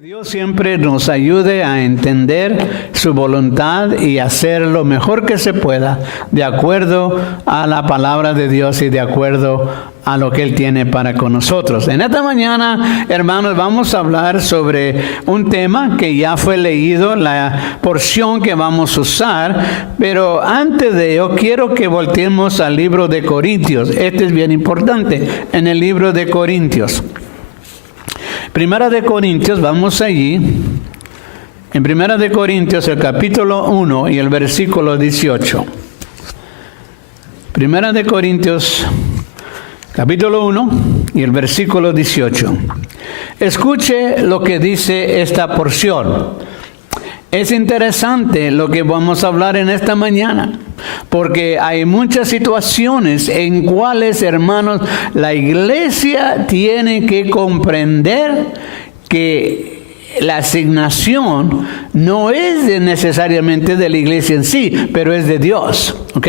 Dios siempre nos ayude a entender su voluntad y hacer lo mejor que se pueda de acuerdo a la palabra de Dios y de acuerdo a lo que Él tiene para con nosotros. En esta mañana, hermanos, vamos a hablar sobre un tema que ya fue leído, la porción que vamos a usar, pero antes de ello quiero que volteemos al libro de Corintios. Este es bien importante, en el libro de Corintios. Primera de Corintios, vamos allí. En Primera de Corintios, el capítulo 1 y el versículo 18. Primera de Corintios, capítulo 1 y el versículo 18. Escuche lo que dice esta porción. Es interesante lo que vamos a hablar en esta mañana, porque hay muchas situaciones en cuales, hermanos, la iglesia tiene que comprender que la asignación no es necesariamente de la iglesia en sí, pero es de Dios. ¿Ok?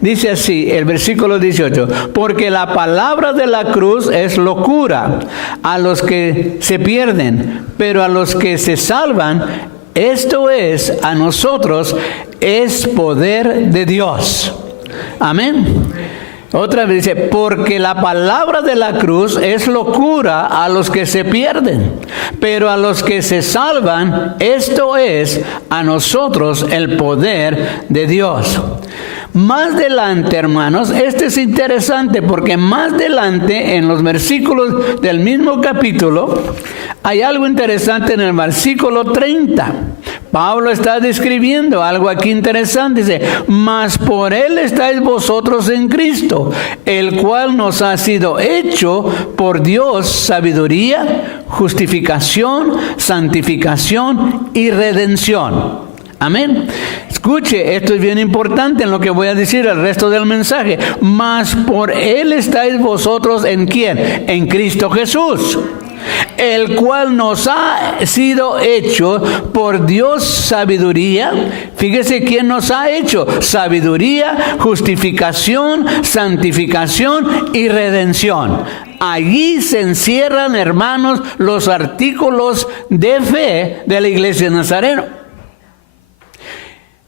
Dice así el versículo 18, porque la palabra de la cruz es locura a los que se pierden, pero a los que se salvan, esto es, a nosotros, es poder de Dios. Amén. Otra vez dice, porque la palabra de la cruz es locura a los que se pierden, pero a los que se salvan, esto es, a nosotros, el poder de Dios. Más adelante, hermanos, este es interesante porque más adelante en los versículos del mismo capítulo hay algo interesante en el versículo 30. Pablo está describiendo algo aquí interesante. Dice, mas por él estáis vosotros en Cristo, el cual nos ha sido hecho por Dios sabiduría, justificación, santificación y redención. Amén. Escuche, esto es bien importante en lo que voy a decir el resto del mensaje. Mas por él estáis vosotros ¿en quién? En Cristo Jesús, el cual nos ha sido hecho por Dios sabiduría. Fíjese quién nos ha hecho sabiduría, justificación, santificación y redención. Allí se encierran, hermanos, los artículos de fe de la iglesia nazarena.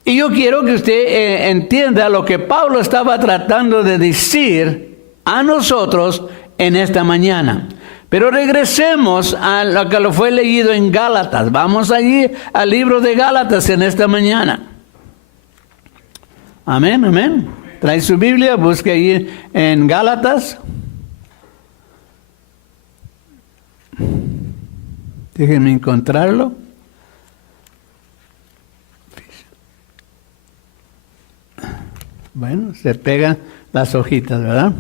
Y yo quiero que usted entienda lo que Pablo estaba tratando de decir a nosotros en esta mañana. Pero regresemos a lo que lo fue leído en Gálatas. Vamos allí al libro de Gálatas en esta mañana. Amén, amén. Trae su Biblia, busque allí en Gálatas. Déjenme encontrarlo. Bueno, se pegan las hojitas, ¿verdad?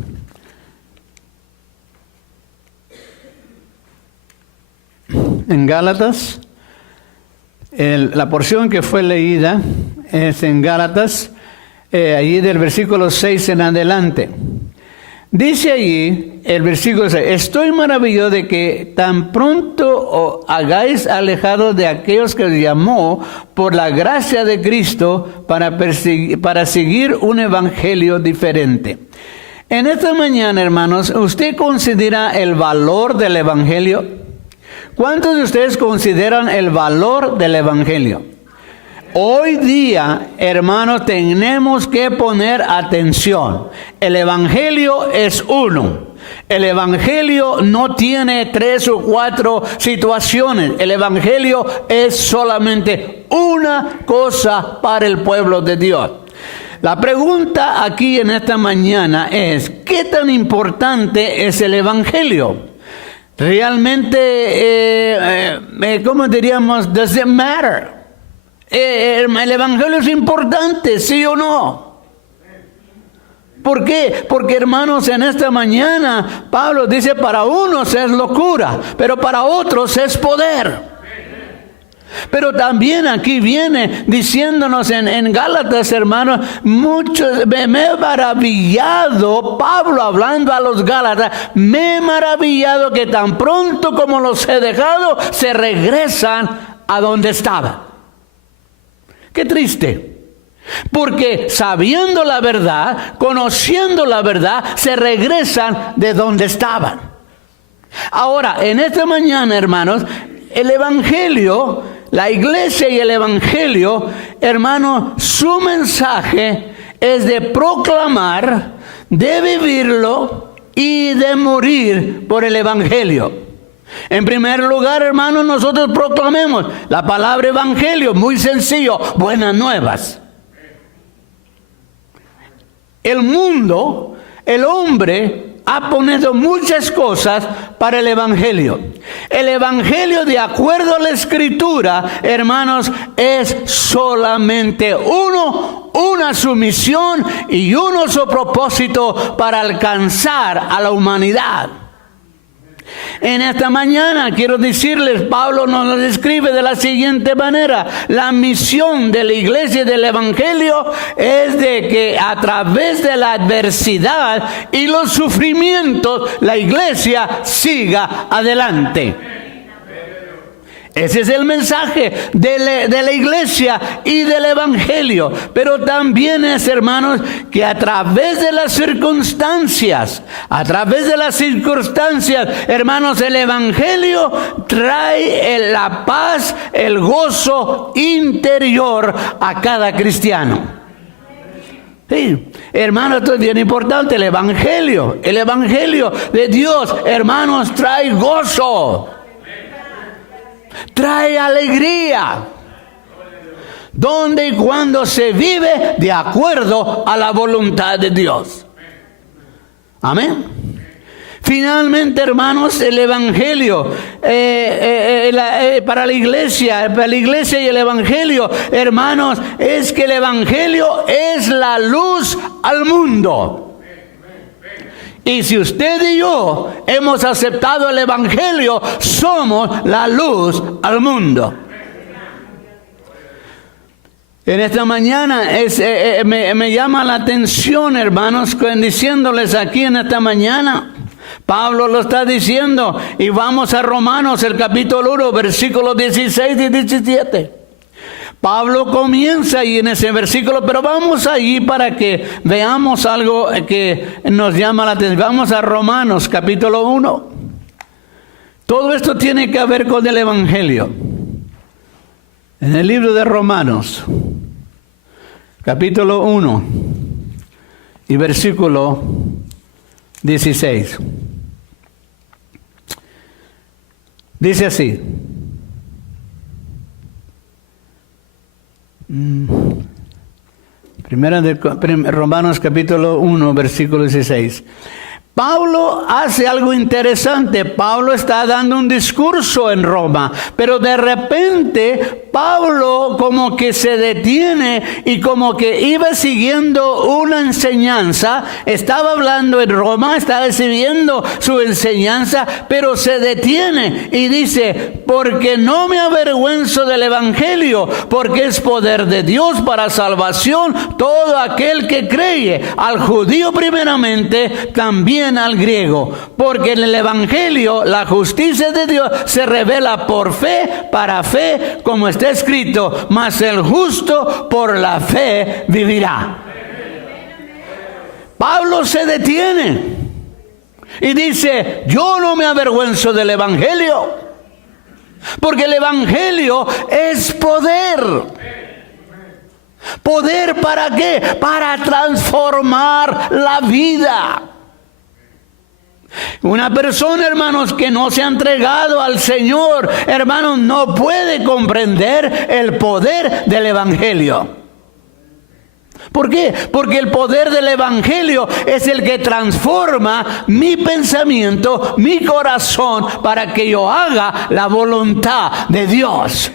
En Gálatas, la porción que fue leída es en Gálatas, allí del versículo 6 en adelante. Dice allí el versículo 6, estoy maravillado de que tan pronto os hagáis alejado de aquellos que os llamó por la gracia de Cristo para seguir un evangelio diferente. En esta mañana, hermanos, ¿usted considera el valor del evangelio? ¿Cuántos de ustedes consideran el valor del evangelio? Hoy día, hermanos, tenemos que poner atención. El evangelio es uno. El evangelio no tiene 3 o 4 situaciones. El evangelio es solamente una cosa para el pueblo de Dios. La pregunta aquí en esta mañana es, ¿qué tan importante es el evangelio? Realmente, ¿cómo diríamos? Does it matter? ¿El evangelio es importante, sí o no? ¿Por qué? Porque, hermanos, en esta mañana Pablo dice, para unos es locura, pero para otros es poder. Pero también aquí viene diciéndonos en Gálatas, hermanos, me he maravillado, Pablo hablando a los Gálatas, me he maravillado que tan pronto como los he dejado, se regresan a donde estaban. Qué triste, porque sabiendo la verdad, conociendo la verdad, se regresan de donde estaban. Ahora, en esta mañana, hermanos, el Evangelio, la iglesia y el Evangelio, hermano, su mensaje es de proclamar, de vivirlo y de morir por el Evangelio. En primer lugar, hermano, nosotros proclamemos la palabra Evangelio, muy sencillo, buenas nuevas. El mundo, el hombre, ha puesto muchas cosas para el Evangelio. El Evangelio, de acuerdo a la Escritura, hermanos, es solamente una su misión y uno su propósito para alcanzar a la humanidad. En esta mañana quiero decirles, Pablo nos lo describe de la siguiente manera: la misión de la iglesia del Evangelio es de que a través de la adversidad y los sufrimientos la iglesia siga adelante. Ese es el mensaje de la iglesia y del Evangelio. Pero también es, hermanos, que a través de las circunstancias, hermanos, el Evangelio trae la paz, el gozo interior a cada cristiano. Sí, hermano, esto es bien importante. El Evangelio de Dios, hermanos, trae gozo. Trae alegría, donde y cuando se vive de acuerdo a la voluntad de Dios. Amén. Finalmente, hermanos, el Evangelio para la iglesia y el Evangelio, hermanos, es que el Evangelio es la luz al mundo. Y si usted y yo hemos aceptado el Evangelio, somos la luz al mundo. En esta mañana me llama la atención, hermanos, diciéndoles aquí en esta mañana, Pablo lo está diciendo, y vamos a Romanos, el capítulo 1, versículos 16 y 17. Pablo comienza ahí en ese versículo, pero vamos allí para que veamos algo que nos llama la atención. Vamos a Romanos, capítulo 1. Todo esto tiene que ver con el Evangelio. En el libro de Romanos, capítulo 1 y versículo 16. Dice así. Primera de Romanos capítulo 1, versículo 16. Pablo hace algo interesante. Pablo está dando un discurso en Roma, pero de repente Pablo como que se detiene y como que iba siguiendo una enseñanza. Estaba hablando en Roma, estaba recibiendo su enseñanza, pero se detiene y dice: porque no me avergüenzo del Evangelio, porque es poder de Dios para salvación todo aquel que cree, al judío primeramente, también al griego, porque en el Evangelio la justicia de Dios se revela por fe, para fe, como está escrito: mas el justo por la fe vivirá. Pablo se detiene y dice: yo no me avergüenzo del Evangelio, porque el Evangelio es poder. ¿Poder para qué? Para transformar la vida. Una persona, hermanos, que no se ha entregado al Señor, hermanos, no puede comprender el poder del Evangelio. ¿Por qué? Porque el poder del Evangelio es el que transforma mi pensamiento, mi corazón, para que yo haga la voluntad de Dios.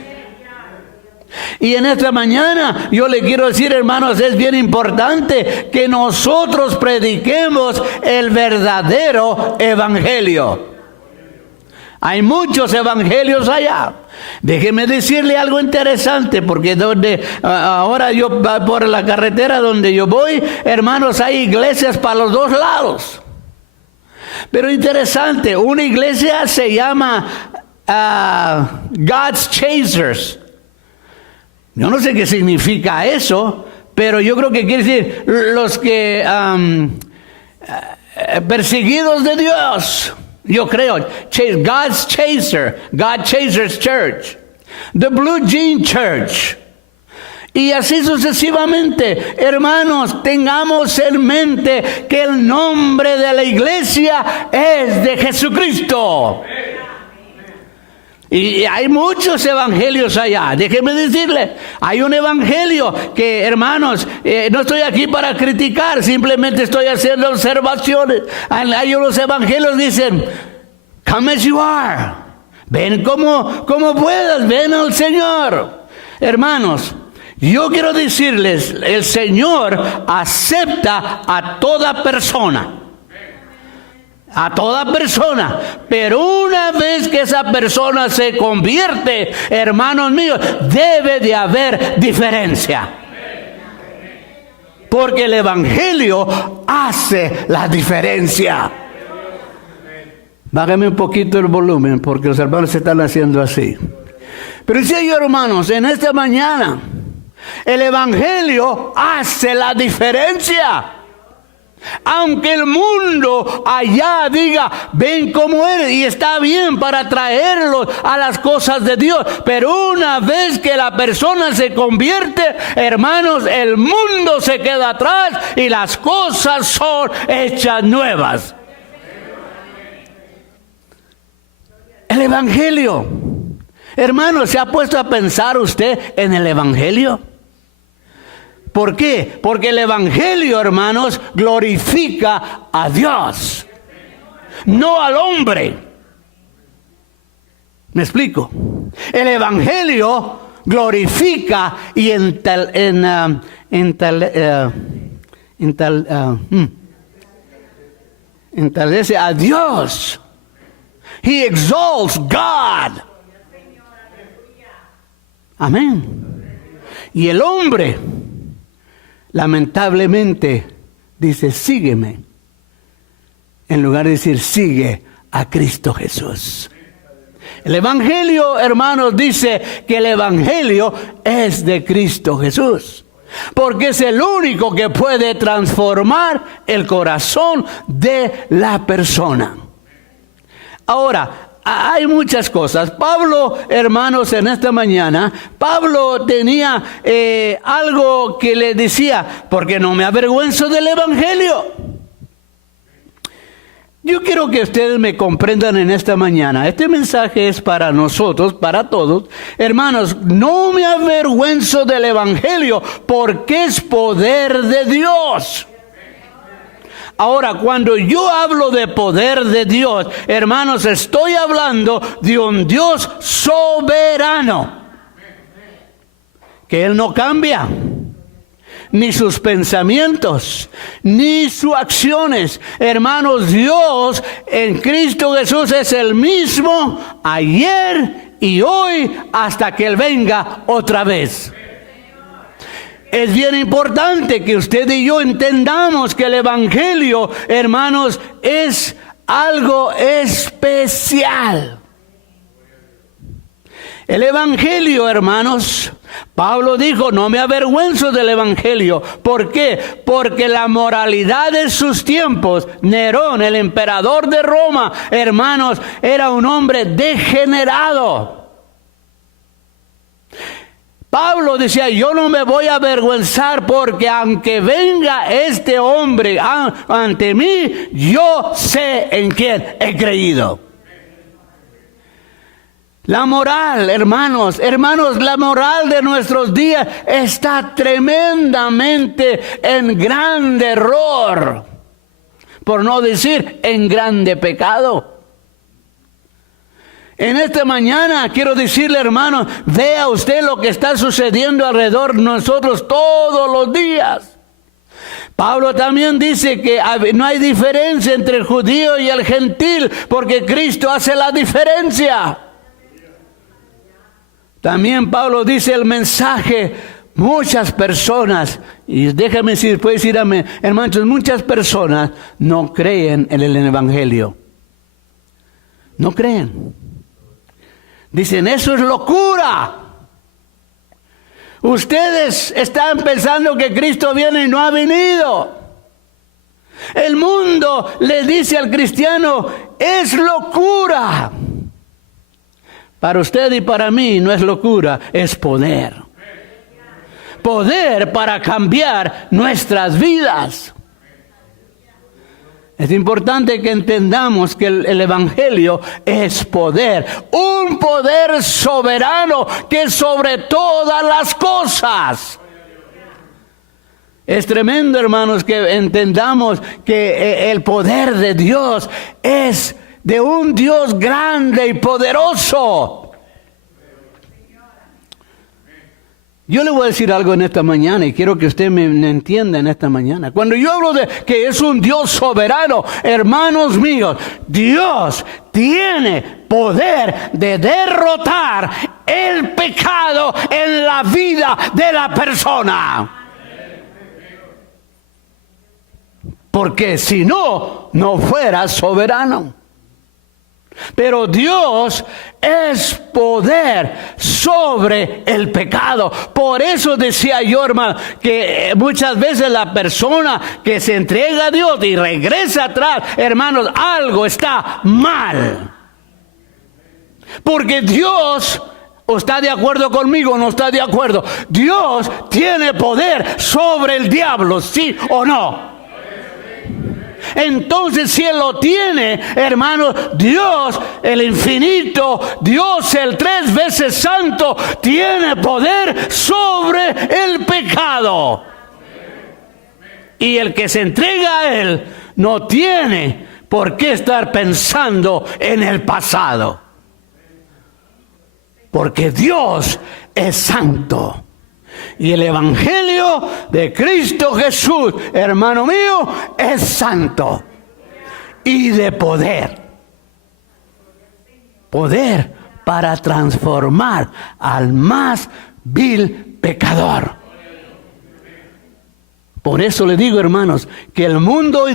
Y en esta mañana yo le quiero decir, hermanos, es bien importante que nosotros prediquemos el verdadero evangelio. Hay muchos evangelios allá. Déjeme decirle algo interesante, porque ahora yo por la carretera donde yo voy, hermanos, hay iglesias para los dos lados. Pero interesante, una iglesia se llama God's Chasers. Yo no sé qué significa eso, pero yo creo que quiere decir los que perseguidos de Dios. Yo creo, God's Chaser, God Chasers Church, the Blue Jean Church. Y así sucesivamente. Hermanos, tengamos en mente que el nombre de la iglesia es de Jesucristo. Y hay muchos evangelios allá. Déjeme decirle, hay un evangelio que, hermanos, no estoy aquí para criticar, simplemente estoy haciendo observaciones. Hay unos evangelios que dicen, come as you are. Ven como puedas, ven al Señor. Hermanos, yo quiero decirles, el Señor acepta a toda persona. A toda persona. Pero una vez que esa persona se convierte, hermanos míos, debe de haber diferencia. Porque el Evangelio hace la diferencia. Bájame un poquito el volumen, porque los hermanos se están haciendo así. Pero sí, hermanos, en esta mañana, el Evangelio hace la diferencia. Aunque el mundo allá diga, ven como eres, y está bien para traerlos a las cosas de Dios, pero una vez que la persona se convierte, hermanos, el mundo se queda atrás y las cosas son hechas nuevas. El Evangelio, hermanos, ¿se ha puesto a pensar usted en el Evangelio? ¿Por qué? Porque el Evangelio, hermanos, glorifica a Dios, no al hombre. ¿Me explico? El Evangelio glorifica y entalece a Dios. He exalts God. Amén. Y el hombre, lamentablemente, dice, sígueme, en lugar de decir, sigue a Cristo Jesús. El Evangelio, hermanos, dice que el Evangelio es de Cristo Jesús, porque es el único que puede transformar el corazón de la persona. Ahora, hay muchas cosas. Pablo, hermanos, en esta mañana, Pablo tenía algo que le decía, porque no me avergüenzo del Evangelio. Yo quiero que ustedes me comprendan en esta mañana. Este mensaje es para nosotros, para todos. Hermanos, no me avergüenzo del Evangelio, porque es poder de Dios. Ahora, cuando yo hablo de poder de Dios, hermanos, estoy hablando de un Dios soberano, que Él no cambia, ni sus pensamientos, ni sus acciones. Hermanos, Dios en Cristo Jesús es el mismo ayer y hoy hasta que Él venga otra vez. Es bien importante que usted y yo entendamos que el Evangelio, hermanos, es algo especial. El Evangelio, hermanos, Pablo dijo, no me avergüenzo del Evangelio. ¿Por qué? Porque la moralidad de sus tiempos, Nerón, el emperador de Roma, hermanos, era un hombre degenerado. Pablo decía, yo no me voy a avergüenzar, porque aunque venga este hombre ante mí, yo sé en quién he creído. La moral, hermanos, la moral de nuestros días está tremendamente en grande error, por no decir en grande pecado. En esta mañana quiero decirle, hermano, vea usted lo que está sucediendo alrededor de nosotros todos los días. Pablo también dice que no hay diferencia entre el judío y el gentil, porque Cristo hace la diferencia. También Pablo dice el mensaje, muchas personas, y déjame decir, puede decir amén, hermanos, muchas personas no creen en el Evangelio. No creen. Dicen, eso es locura. Ustedes están pensando que Cristo viene y no ha venido. El mundo le dice al cristiano, es locura. Para usted y para mí no es locura, es poder. Poder para cambiar nuestras vidas. Es importante que entendamos que el Evangelio es poder. Un poder soberano que es sobre todas las cosas. Es tremendo, hermanos, que entendamos que el poder de Dios es de un Dios grande y poderoso. Yo le voy a decir algo en esta mañana y quiero que usted me entienda en esta mañana. Cuando yo hablo de que es un Dios soberano, hermanos míos, Dios tiene poder de derrotar el pecado en la vida de la persona. Porque si no, no fuera soberano. Pero Dios es poder sobre el pecado. Por eso decía yo, hermano, que muchas veces la persona que se entrega a Dios y regresa atrás, hermanos, algo está mal. Porque Dios, ¿o está de acuerdo conmigo o no está de acuerdo? Dios tiene poder sobre el diablo, ¿sí o no? Entonces, si Él lo tiene, hermanos, Dios, el infinito, Dios, el 3 veces santo, tiene poder sobre el pecado. Y el que se entrega a Él no tiene por qué estar pensando en el pasado. Porque Dios es santo. Y el Evangelio de Cristo Jesús, hermano mío, es santo y de poder. Poder para transformar al más vil pecador. Por eso le digo, hermanos, que el mundo hoy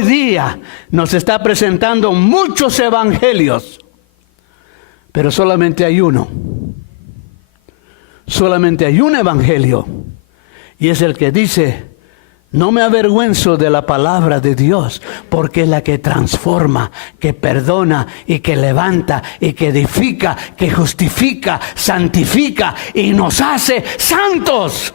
día nos está presentando muchos evangelios, pero solamente hay uno. Solamente hay un evangelio, y es el que dice: no me avergüenzo de la palabra de Dios, porque es la que transforma, que perdona y que levanta y que edifica, que justifica, santifica y nos hace santos.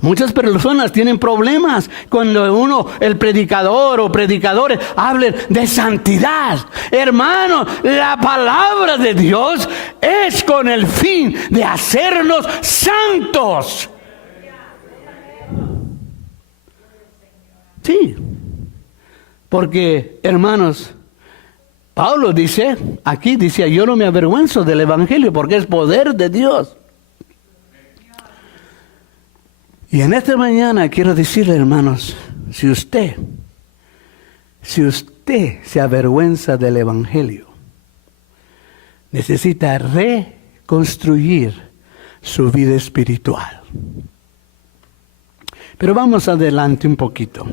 Muchas personas tienen problemas cuando el predicador o predicadores hablen de santidad. Hermano, la palabra de Dios es con el fin de hacernos santos. Sí, porque, hermanos, Pablo dice, aquí dice, yo no me avergüenzo del evangelio porque es poder de Dios. Y en esta mañana quiero decirle, hermanos, si usted se avergüenza del evangelio, necesita reconstruir su vida espiritual. Pero vamos adelante un poquito.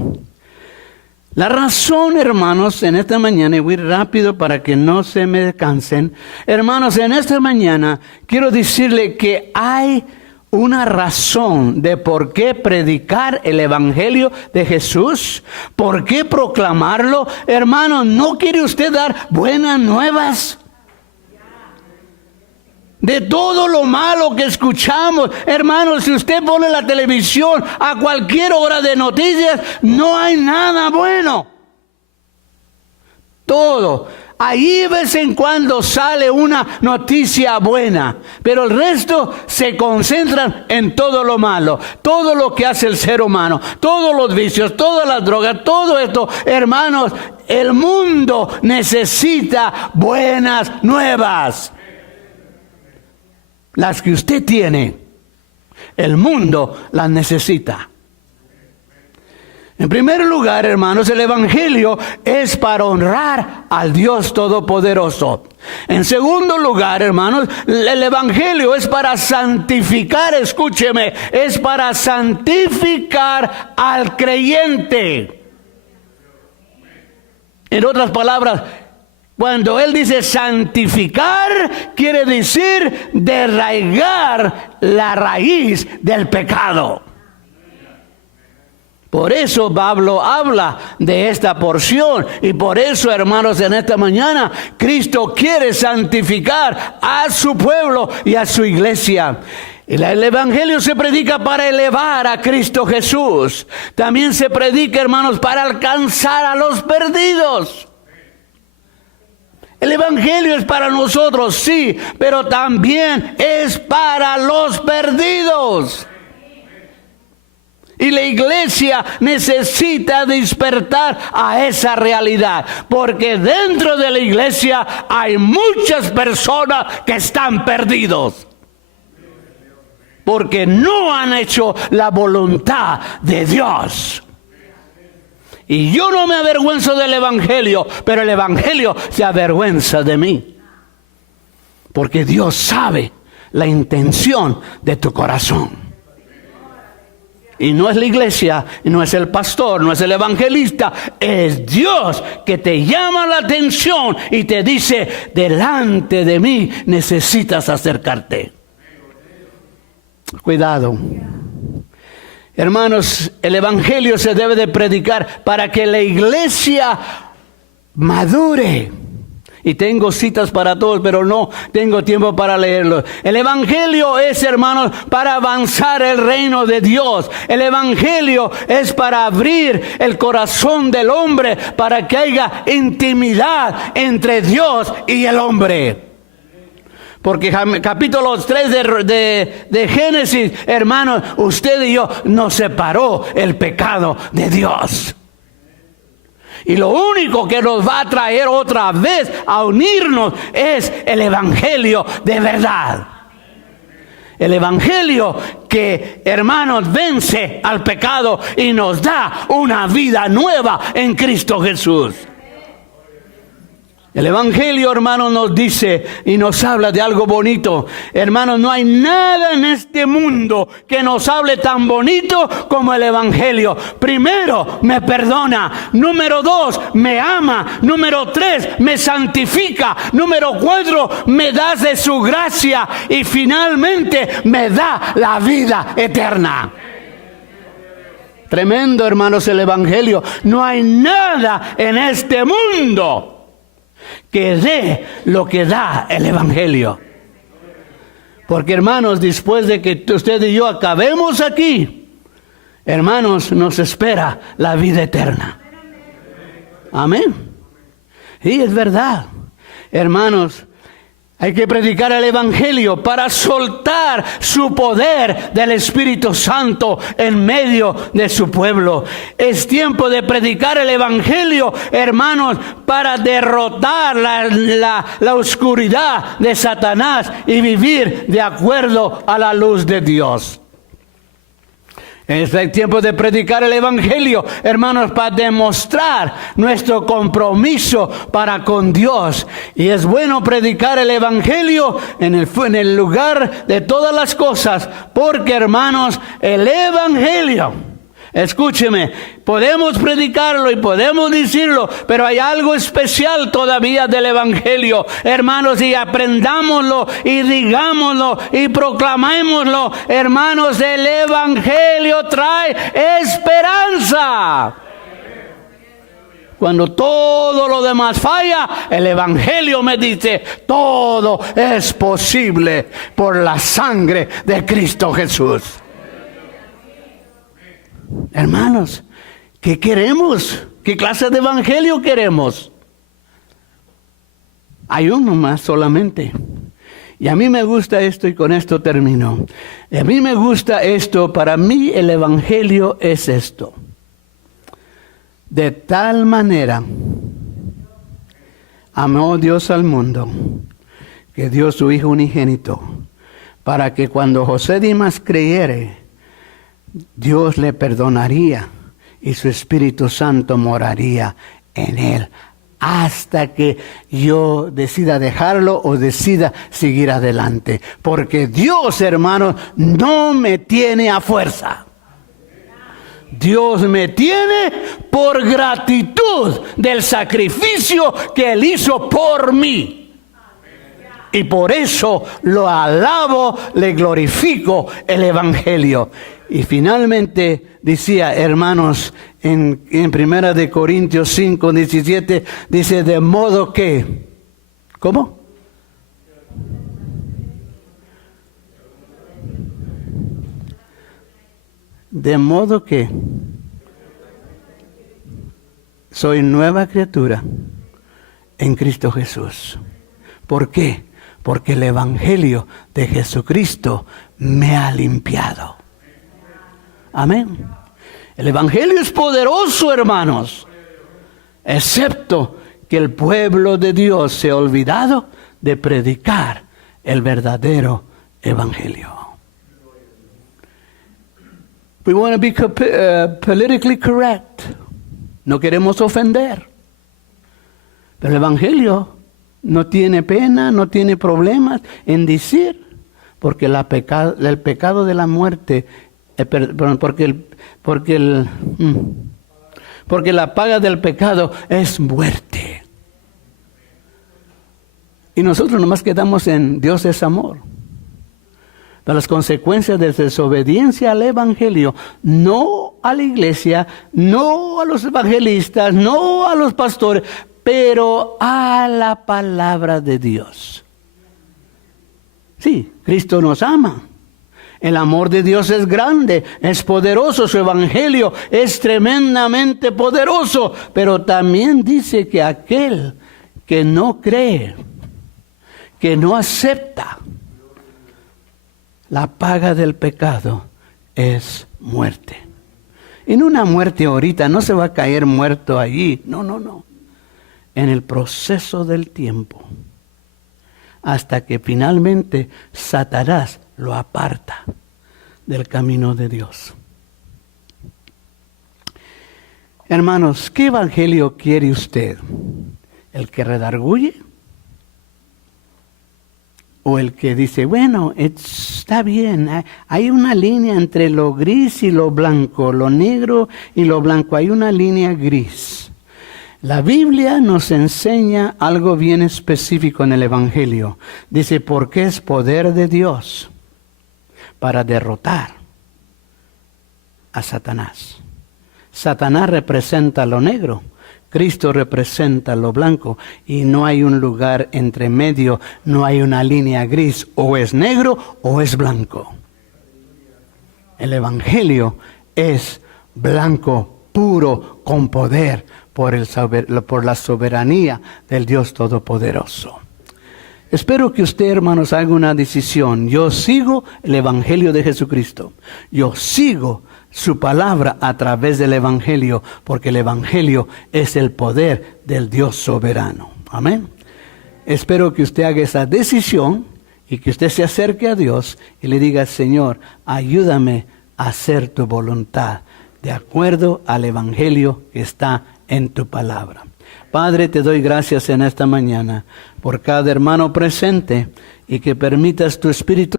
La razón, hermanos, en esta mañana, y voy rápido para que no se me cansen. Hermanos, en esta mañana quiero decirle que hay una razón de por qué predicar el evangelio de Jesús, por qué proclamarlo. Hermano, ¿no quiere usted dar buenas nuevas? De todo lo malo que escuchamos, hermano, si usted pone la televisión a cualquier hora de noticias, no hay nada bueno. Todo. Ahí de vez en cuando sale una noticia buena, pero el resto se concentran en todo lo malo, todo lo que hace el ser humano, todos los vicios, todas las drogas, todo esto. Hermanos, el mundo necesita buenas nuevas. Las que usted tiene, el mundo las necesita. En primer lugar, hermanos, el evangelio es para honrar al Dios Todopoderoso. En segundo lugar, hermanos, el evangelio es para santificar, escúcheme, es para santificar al creyente. En otras palabras, cuando él dice santificar, quiere decir derraigar la raíz del pecado. Por eso Pablo habla de esta porción y por eso, hermanos, en esta mañana Cristo quiere santificar a su pueblo y a su iglesia. El evangelio se predica para elevar a Cristo Jesús. También se predica, hermanos, para alcanzar a los perdidos. El evangelio es para nosotros, sí, pero también es para los perdidos. Y la iglesia necesita despertar a esa realidad, porque dentro de la iglesia hay muchas personas que están perdidos, porque no han hecho la voluntad de Dios. Y yo no me avergüenzo del evangelio, pero el evangelio se avergüenza de mí, porque Dios sabe la intención de tu corazón. Y no es la iglesia, no es el pastor, no es el evangelista, es Dios que te llama la atención y te dice, delante de mí necesitas acercarte. Cuidado. Hermanos, el evangelio se debe de predicar para que la iglesia madure. Y tengo citas para todos, pero no tengo tiempo para leerlos. El evangelio es, hermanos, para avanzar el reino de Dios. El evangelio es para abrir el corazón del hombre, para que haya intimidad entre Dios y el hombre. Porque capítulo 3 de Génesis, hermanos, usted y yo nos separó el pecado de Dios. Y lo único que nos va a traer otra vez a unirnos es el evangelio de verdad. El evangelio que, hermanos, vence al pecado y nos da una vida nueva en Cristo Jesús. El evangelio, hermanos, nos dice y nos habla de algo bonito. Hermanos, no hay nada en este mundo que nos hable tan bonito como el evangelio. Primero, me perdona. Número 2, me ama. Número 3, me santifica. Número 4, me da de su gracia. Y finalmente, me da la vida eterna. Tremendo, hermanos, el evangelio. No hay nada en este mundo que dé lo que da el evangelio. Porque, hermanos, después de que usted y yo acabemos aquí, hermanos, nos espera la vida eterna. Amén. Y es verdad, hermanos, hay que predicar el evangelio para soltar su poder del Espíritu Santo en medio de su pueblo. Es tiempo de predicar el evangelio, hermanos, para derrotar la oscuridad de Satanás y vivir de acuerdo a la luz de Dios. Es el tiempo de predicar el evangelio, hermanos, para demostrar nuestro compromiso para con Dios. Y es bueno predicar el evangelio en el lugar de todas las cosas, porque, hermanos, el evangelio, escúcheme, podemos predicarlo y podemos decirlo, pero hay algo especial todavía del evangelio, hermanos, y aprendámoslo y digámoslo y proclamémoslo, hermanos. El evangelio trae esperanza. Cuando todo lo demás falla, el evangelio me dice, todo es posible por la sangre de Cristo Jesús. Hermanos, ¿qué queremos? ¿Qué clase de evangelio queremos? Hay uno más solamente. Y a mí me gusta esto y con esto termino. A mí me gusta esto, para mí el evangelio es esto. De tal manera amó Dios al mundo, que dio su Hijo unigénito, para que cuando José Dimas creyere, Dios le perdonaría y su Espíritu Santo moraría en él hasta que yo decida dejarlo o decida seguir adelante. Porque Dios, hermanos, no me tiene a fuerza. Dios me tiene por gratitud del sacrificio que Él hizo por mí. Y por eso lo alabo, le glorifico el evangelio. Y finalmente decía, hermanos, en 1 de Corintios 5, 17, dice, de modo que, ¿cómo? De modo que soy nueva criatura en Cristo Jesús. ¿Por qué? Porque el Evangelio de Jesucristo me ha limpiado. Amén. El Evangelio es poderoso, hermanos, excepto que el pueblo de Dios se ha olvidado de predicar el verdadero Evangelio. We want to be politically correct. No queremos ofender. Pero el Evangelio no tiene pena, no tiene problemas en decir, porque el pecado de la muerte, porque la paga del pecado es muerte. Y nosotros nomás quedamos en Dios es amor. Pero las consecuencias de desobediencia al Evangelio, no a la iglesia, no a los evangelistas, no a los pastores, pero a la palabra de Dios. Sí, Cristo nos ama. El amor de Dios es grande, es poderoso, su Evangelio es tremendamente poderoso, pero también dice que aquel que no cree, que no acepta, la paga del pecado es muerte. Y no una muerte ahorita, no se va a caer muerto allí, no. En el proceso del tiempo, hasta que finalmente Satanás lo aparta del camino de Dios. Hermanos, ¿qué evangelio quiere usted? ¿El que redarguye? ¿O el que dice, bueno, está bien, hay una línea entre lo gris y lo blanco, lo negro y lo blanco, hay una línea gris? La Biblia nos enseña algo bien específico en el Evangelio. Dice, porque es poder de Dios para derrotar a Satanás. Satanás representa lo negro, Cristo representa lo blanco, y no hay un lugar entre medio, no hay una línea gris, o es negro o es blanco. El Evangelio es blanco, puro, con poder, por la soberanía del Dios Todopoderoso. Espero que usted, hermanos, haga una decisión. Yo sigo el Evangelio de Jesucristo. Yo sigo su palabra a través del Evangelio, porque el Evangelio es el poder del Dios soberano. Amén. Espero que usted haga esa decisión y que usted se acerque a Dios y le diga, Señor, ayúdame a hacer tu voluntad de acuerdo al Evangelio que está en tu palabra. Padre, te doy gracias en esta mañana por cada hermano presente y que permitas tu Espíritu